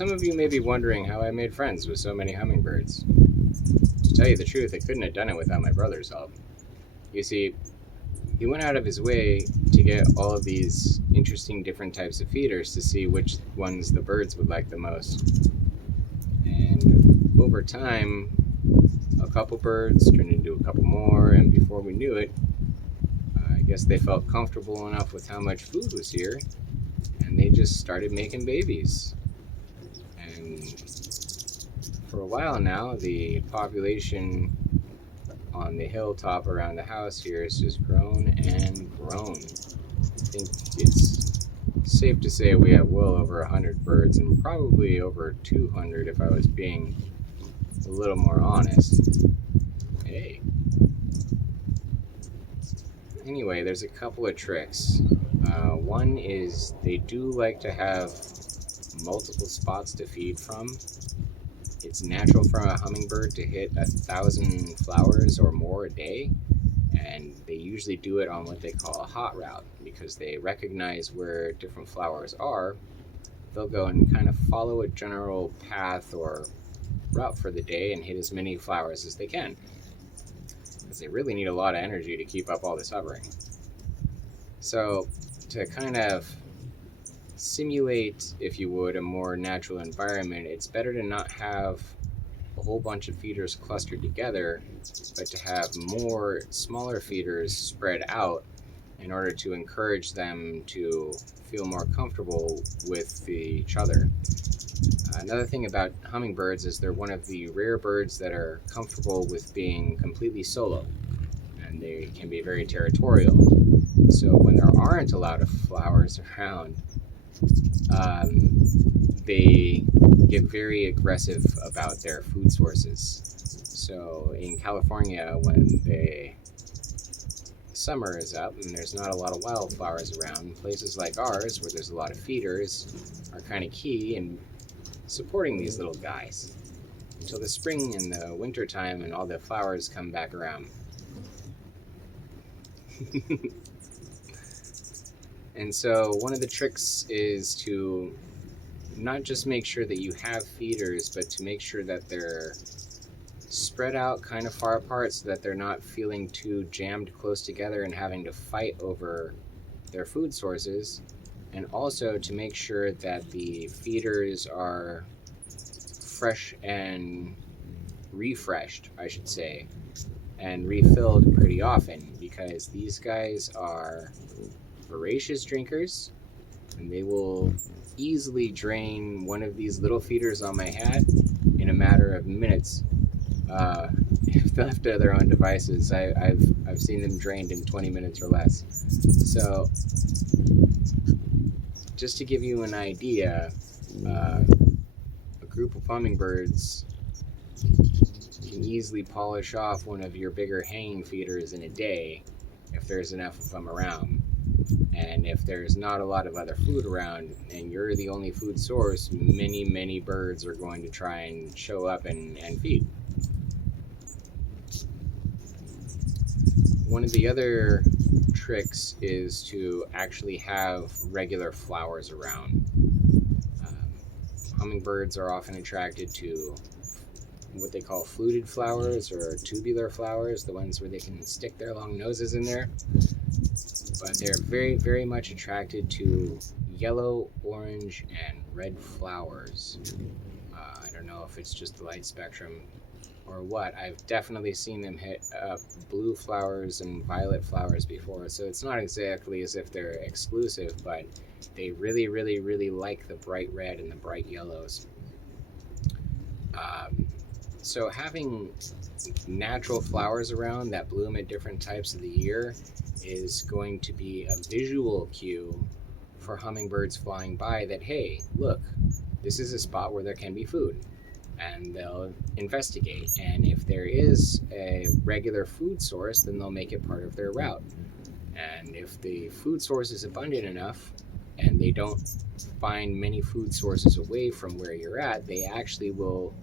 Some of you may be wondering how I made friends with so many hummingbirds. To tell you the truth, I couldn't have done it without my brother's help. You see, he went out of his way to get all of these interesting different types of feeders to see which ones the birds would like the most. And over time, a couple birds turned into a couple more, and before we knew it, I guess they felt comfortable enough with how much food was here, and they just started making babies. And for a while now, the population on the hilltop around the house here has just grown and grown. I think it's safe to say we have well over 100 birds, and probably over 200 if I was being a little more honest. Hey. Anyway, there's a couple of tricks. One is they do like to have multiple spots to feed from. It's natural for a hummingbird to hit 1,000 flowers or more a day, and they usually do it on what they call a hot route because they recognize where different flowers are. They'll go and kind of follow a general path or route for the day and hit as many flowers as they can, because they really need a lot of energy to keep up all this hovering. So to kind of simulate, if you would, a more natural environment, it's better to not have a whole bunch of feeders clustered together, but to have more smaller feeders spread out in order to encourage them to feel more comfortable with each other. Another thing about hummingbirds is they're one of the rare birds that are comfortable with being completely solo, and they can be very territorial. So when there aren't a lot of flowers around, they get very aggressive about their food sources. So in California, when the summer is up and there's not a lot of wildflowers around, places like ours, where there's a lot of feeders, are kind of key in supporting these little guys until the spring and the winter time and all the flowers come back around. And so one of the tricks is to not just make sure that you have feeders, but to make sure that they're spread out kind of far apart so that they're not feeling too jammed close together and having to fight over their food sources. And also to make sure that the feeders are fresh and refreshed, I should say, and refilled pretty often, because these guys are voracious drinkers, and they will easily drain one of these little feeders on my hat in a matter of minutes. If left to their own devices, I've seen them drained in 20 minutes or less. So just to give you an idea, a group of hummingbirds can easily polish off one of your bigger hanging feeders in a day if there's enough of them around. And if there's not a lot of other food around and you're the only food source, many birds are going to try and show up and feed. One of the other tricks is to actually have regular flowers around. Hummingbirds are often attracted to what they call fluted flowers or tubular flowers, the ones where they can stick their long noses in there. But they're very much attracted to yellow, orange, and red flowers. I don't know if it's just the light spectrum or what. I've definitely seen them hit blue flowers and violet flowers before, so it's not exactly as if they're exclusive, but they really like the bright red and the bright yellows. So having natural flowers around that bloom at different types of the year is going to be a visual cue for hummingbirds flying by that, hey, look, this is a spot where there can be food. And they'll investigate. And if there is a regular food source, then they'll make it part of their route. And if the food source is abundant enough and they don't find many food sources away from where you're at, they actually will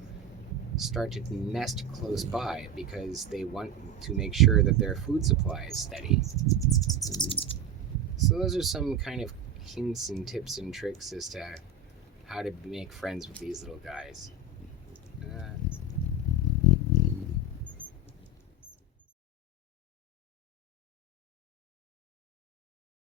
start to nest close by because they want to make sure that their food supply is steady. So those are some kind of hints and tips and tricks as to how to make friends with these little guys.